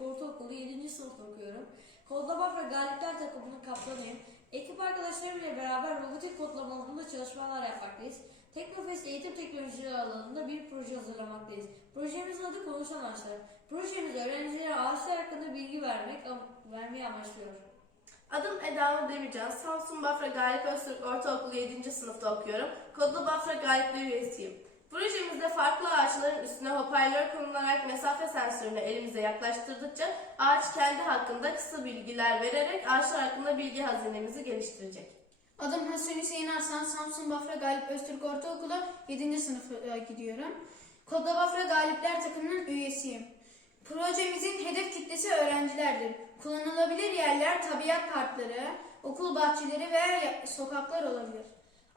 Ortaokulu 7. sınıfta okuyorum. Kodlama Bafra Galipler takımının kaptanıyım. Ekip arkadaşlarımla beraber robotik kodlama alanında çalışmalar yapmaktayız. Teknofest eğitim teknolojileri alanında bir proje hazırlamaktayız. Projemizin adı Konuşan Ağaçlar. Projemiz öğrencilere ağaçlar hakkında bilgi vermek, am- vermeyi amaçlıyor. Adım Eda Demircan. Samsun Bafra Galip Öztürk Ortaokulu 7. sınıfta okuyorum. Kodlu Bafra Galipler üyesiyim. Projemizde farklı ağaçların üstüne hoparlör konularak mesafe sensörünü elimize yaklaştırdıkça ağaç kendi hakkında kısa bilgiler vererek ağaçlar hakkında bilgi hazinemizi geliştirecek. Adım Hasan Hüseyin Arslan, Samsun Bafra Galip Öztürk Ortaokulu 7. sınıfa gidiyorum. Kodda Bafra Galipler takımının üyesiyim. Projemizin hedef kitlesi öğrencilerdir. Kullanılabilir yerler tabiat parkları, okul bahçeleri ve sokaklar olabilir.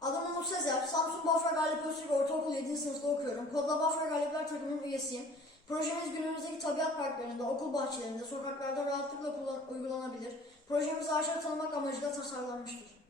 Adım Umut Sezer, Samsun Bafra Galip Öztürk Ortaokulu 7. sınıfta okuyorum. Kodla Bafra Galipler takımının üyesiyim. Projemiz günümüzdeki tabiat parklarında, okul bahçelerinde, sokaklarda rahatlıkla kullan- uygulanabilir. Projemiz ağaçları tanımak amacıyla tasarlanmıştır.